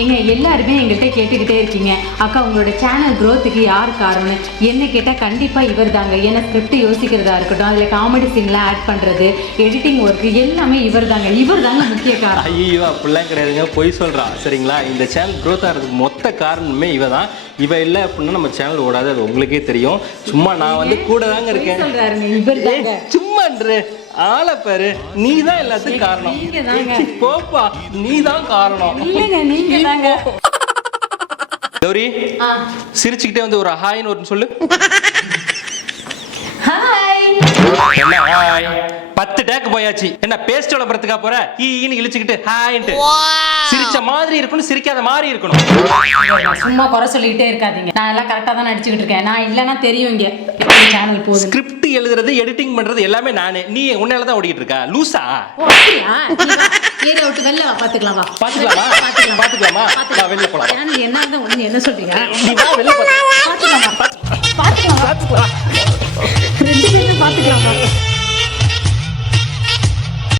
ஏங்க எல்லாருமே எங்கள்கிட்ட கேட்டுக்கிட்டே இருக்கீங்க. அக்கா உங்களோட சேனல் growth-க்கு யார் காரணம்? என்ன கேட்டால் கண்டிப்பாக இவர் தாங்க ஏன்னா ஸ்கிரிப்ட் யோசிக்கிறதா இருக்கட்டும் அதில் காமெடி சீன்லாம் ஆட் பண்ணுறது எடிட்டிங் ஒர்க்கு எல்லாமே இவர் தாங்க இவர் தாங்க முக்கிய காரணம். ஐயோ அப்படிலாம் கிடையாதுங்க. பொய் சொல்றா. சரிங்களா? இந்த சேனல் growth ஆகிறதுக்கு மொத்த காரணமே இவ தான் இவ இல்லை அப்படின்னா நம்ம சேனல் ஓடாது. அது உங்களுக்கே தெரியும். சும்மா நான் வந்து கூட தாங்க இருக்கேன். சும்மா இரு. ஆளை பாரு நீ தான் எல்லாத்துக்கும் காரணம். போப்பா நீ தான் காரணம். இல்லைங்க நீங்க தாங்க கௌரி சிரிச்சுக்கிட்டே வந்து ஒரு ஹாய்னு ஒரு சொல்லு. ஹாய் என்ன ஹாய் பத்து டேக் போயாச்சு. என்ன பேஸ்ட் விளம்பரத்துக்கா போற? ஈன்னு இழிச்சுக்கிட்டு ஹாய்ன்ட்டு சிரிச்ச மாதிரி இருக்கணும் சிரிக்காத மாதிரி இருக்கணும். சும்மா குறை சொல்லிக்கிட்டே இருக்காதீங்க. நான் எல்லாம் கரெக்டாக தான் நடிச்சுக்கிட்டு இருக்கேன். நான் இல்லைன்னா தெரியும் இங்கே. சேனல் போகுது ஸ்கிரிப்ட் எழுதுறது எடிட்டிங் பண்றது எல்லாமே நானே. நீ உன்னால தான் ஓடிட்டு இருக்க. லூசா ஏரியா விட்டு வெளில வா பாத்துக்கலாமா பாத்துக்கலாமா? வா. வெளில போலாம். என்ன என்ன சொல்றீங்க? நீ வா வெளில போ